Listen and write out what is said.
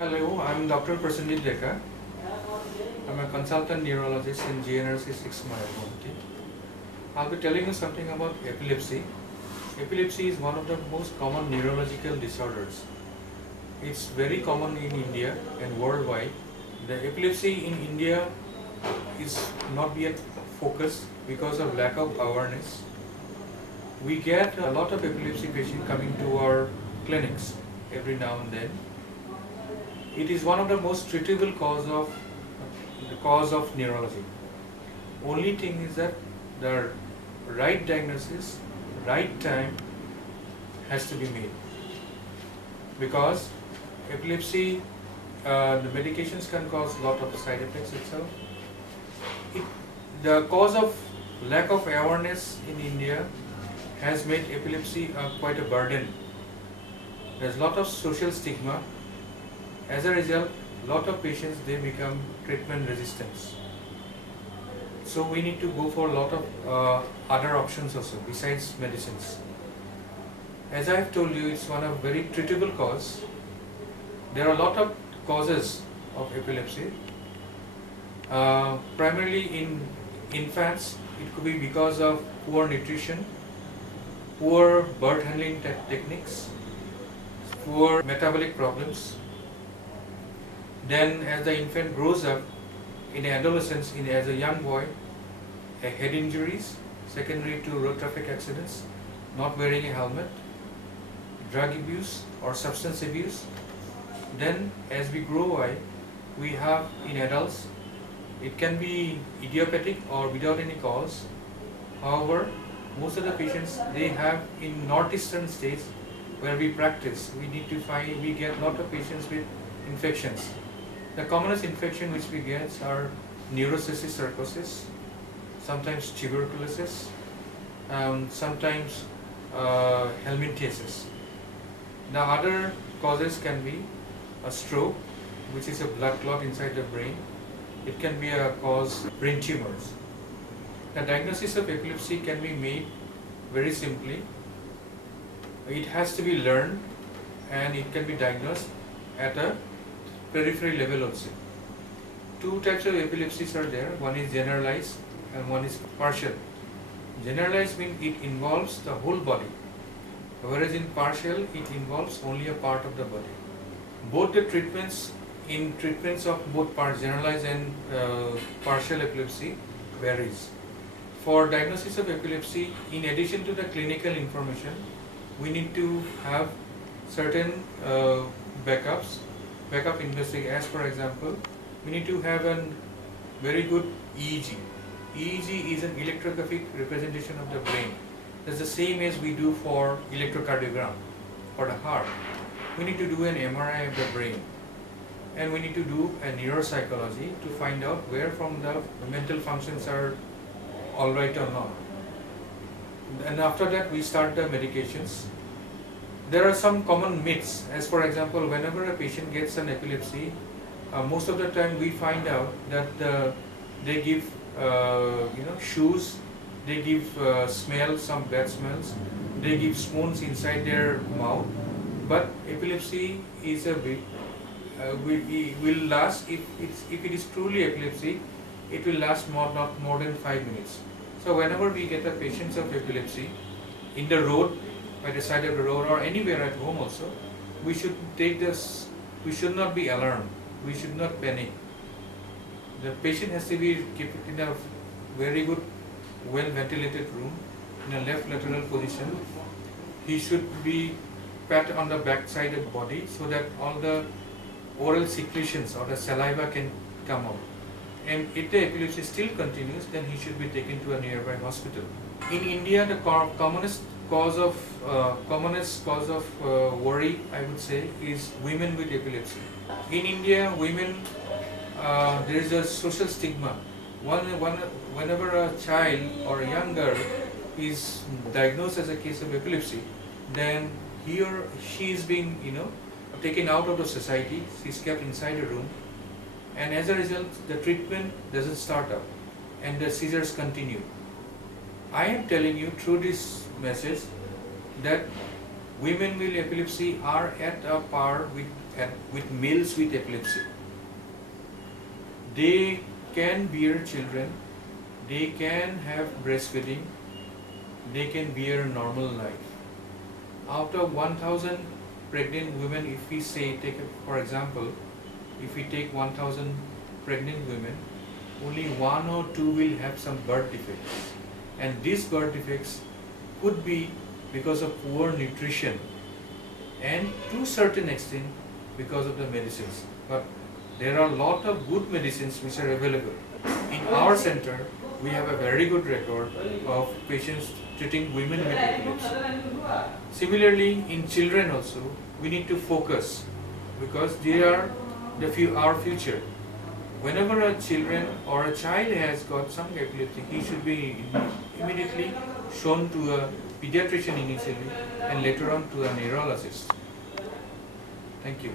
Hello, I'm Dr. Prasenjit Deka. I'm a consultant neurologist in GNRC 6 Mile, Guwahati. I'll be telling you something about epilepsy. Epilepsy is one of the most common neurological disorders. It's very common in India and worldwide. The epilepsy in India is not yet focused because of lack of awareness. We get a lot of epilepsy patients coming to our clinics every now and then. It is one of the most treatable cause of neurology. Only thing is that the right diagnosis, right time has to be made. Because epilepsy, the medications can cause a lot of side effects itself. The cause of lack of awareness in India has made epilepsy quite a burden. There's a lot of social stigma. As a result, a lot of patients, they become treatment resistant. So we need to go for a lot of other options also besides medicines. As I have told you, it's one of very treatable cause. There are a lot of causes of epilepsy. Primarily in infants, it could be because of poor nutrition, poor birth handling techniques, poor metabolic problems. Then as the infant grows up, in adolescence, as a young boy, head injuries, secondary to road traffic accidents, not wearing a helmet, drug abuse or substance abuse. Then as we grow by, we have in adults, it can be idiopathic or without any cause. However, most of the patients, they have in northeastern states where we practice, we get a lot of patients with infections. The commonest infection which we get are neurocystic sarcosis, sometimes tuberculosis, sometimes helminthiasis. The other causes can be a stroke, which is a blood clot inside the brain. It can be a cause brain tumors. The diagnosis of epilepsy can be made very simply. It has to be learned and it can be diagnosed at a periphery level also. Two types of epilepsies are there. One is generalized and one is partial. Generalized means it involves the whole body, whereas in partial it involves only a part of the body. Both the treatments of both parts, generalized and partial epilepsy, varies. For diagnosis of epilepsy, in addition to the clinical information, we need to have certain backup investigation. As for example, we need to have a very good EEG. EEG is an electrographic representation of the brain. That's the same as we do for electrocardiogram for the heart. We need to do an MRI of the brain, and we need to do a neuropsychology to find out where from the mental functions are all right or not. And after that, we start the medications. There are some common myths. As for example, whenever a patient gets an epilepsy, most of the time we find out that they give shoes, they give some bad smells, they give spoons inside their mouth. But epilepsy is will last, if it is truly epilepsy, it will last not more than 5 minutes. So whenever we get a patient of epilepsy in the road, by the side of the road or anywhere at home also, we should not be alarmed, we should not panic. The patient has to be kept in a very good, well ventilated room, in a left lateral position. He should be pat on the back side of the body so that all the oral secretions or the saliva can come out. And if the epilepsy still continues, then he should be taken to a nearby hospital. In India, the commonest cause of worry, I would say, is women with epilepsy. In India, women, there is a social stigma. Whenever a child or a young girl is diagnosed as a case of epilepsy, then he or she is being, taken out of the society. She's kept inside a room, and as a result, the treatment doesn't start up, and the seizures continue. I am telling you through this message that women with epilepsy are at a par with males with epilepsy. They can bear children, they can have breastfeeding, they can bear a normal life. Out of 1000 pregnant women, if we say, for example, if we take 1000 pregnant women, only 1 or 2 will have some birth defects. And these birth defects could be because of poor nutrition and to a certain extent because of the medicines. But there are a lot of good medicines which are available. In our center, we have a very good record of patients treating women with epilepsy. Similarly, in children also, we need to focus because they are our future. Whenever a child has got some epilepsy, he should be immediately shown to a pediatrician initially and later on to a neurologist. Thank you.